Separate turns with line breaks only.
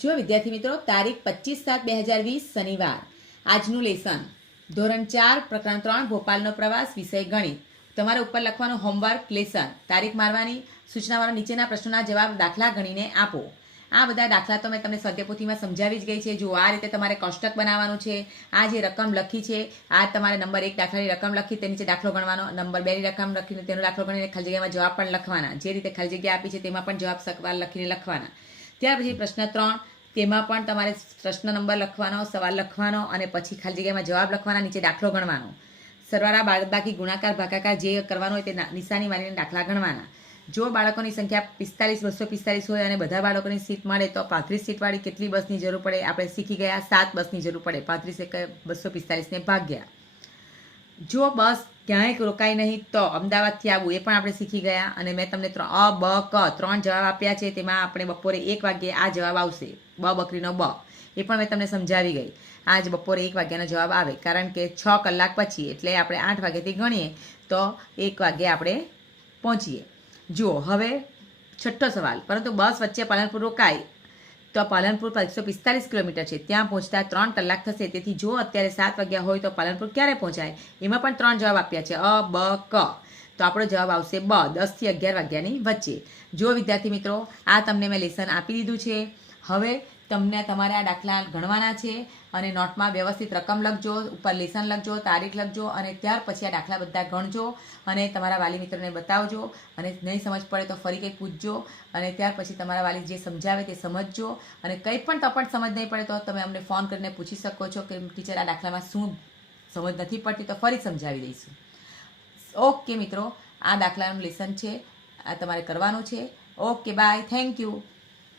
જો વિદ્યાર્થી મિત્રો, તારીખ પચીસ સાત બે હજાર વીસ શનિવાર. આજનું લેસન. ધોરણ ચાર, પ્રકરણ ત્રણ, ભોપાલનો પ્રવાસ, વિષય ગણિત. તમારે ઉપર લખવાનું હોમવર્ક, લેસન. તારીખ મારવાની, સૂચનાવાળા નીચેના પ્રશ્નોના જવાબ દાખલા ગણીને આપો. આ બધા દાખલા તો મેં તમને સ્વાધ્યાયપોથીમાં સમજાવી જ ગઈ છે. જો આ રીતે તમારે કોષ્ટક બનાવવાનું છે. આ જે રકમ લખી છે, આ તમારે નંબર એક દાખલાની રકમ લખી તે નીચે દાખલો ગણવાનો. નંબર બેની રકમ લખીને તેનો દાખલો ગણીને ખાલી જગ્યામાં જવાબ પણ લખવાના. જે રીતે ખાલી જગ્યા આપી છે, તેમાં પણ જવાબ સકવાર લખીને લખવાના. ત્યાર પછી પ્રશ્ન ત્રણ, તેમાં પણ તમારે પ્રશ્ન નંબર લખવાનો, સવાલ લખવાનો અને પછી ખાલી જગ્યામાં જવાબ લખવાના, નીચે દાખલો ગણવાનો. સરવાળા બાદબાકી ગુણાકાર, ભાગાકાર જે કરવાનો હોય તે નિશાની મારીને દાખલા ગણવાના. જો બાળકોની સંખ્યા પિસ્તાલીસ, બસો પિસ્તાલીસ હોય અને બધા બાળકોની સીટ મળે તો પાંત્રીસ સીટવાળી કેટલી બસની જરૂર પડે? આપણે શીખી ગયા, સાત બસની જરૂર પડે. પાંત્રીસ એક, બસો પિસ્તાલીસને ભાગ્યા. જો બસ ક્યાંય રોકાય નહીં. તો અમદાવાદથી આવવું એ પણ આપણે શીખી ગયા અને મેં તમને ત્રણ અ, બ, ક ત્રણ જવાબ આપ્યા છે. તેમાં આપણે બપોરે એક વાગ્યે આ જવાબ આવશે. બ બકરીનો બ. એ પણ મેં તમને સમજાવી ગઈ. આજ બપોરે એક વાગ્યાનો જવાબ આવે. કારણ કે છ કલાક પછી, એટલે આપણે આઠ વાગ્યાથી ગણીએ, તો એક વાગ્યે આપણે પહોંચીએ. જુઓ, હવે છઠ્ઠો સવાલ. પરંતુ બસ વચ્ચે પાલનપુર રોકાય. તો પાલનપુર એકસો પિસ્તાલીસ કિલોમીટર છે. ત્યાં પહોંચતા ત્રણ કલાક થશે. તેથી જો અત્યારે સાત વાગ્યા હોય તો પાલનપુર ક્યારે પહોંચાય? એમાં પણ ત્રણ જવાબ આપ્યા છે. અ, બ, ક. તો આપણો જવાબ આવશે બ દસથી અગિયાર વાગ્યાની વચ્ચે. જો વિદ્યાર્થી મિત્રો, આ તમને મેં લેસન આપી દીધું છે. હવે તમને તમારે આ દાખલા ગણવાના છે અને નોટમાં વ્યવસ્થિત રકમ લખજો, ઉપર લેસન લખજો, તારીખ લખજો અને ત્યાર પછી આ દાખલા બધા ગણજો અને તમારા વાલી મિત્રોને બતાવજો અને નહીં સમજ પડે તો ફરી કંઈ પૂછજો અને ત્યાર પછી તમારા વાલી જે સમજાવે તે સમજજો અને કંઈ પણ તો પણ સમજ નહીં પડે તો તમે અમને ફોન કરીને પૂછી શકો છો કે ટીચર આ દાખલામાં શું સમજ નથી પડતી તો ફરી સમજાવી દઈશું. ઓકે મિત્રો, આ દાખલાનું લેસન છે, આ તમારે કરવાનું છે. Okay, bye, thank you.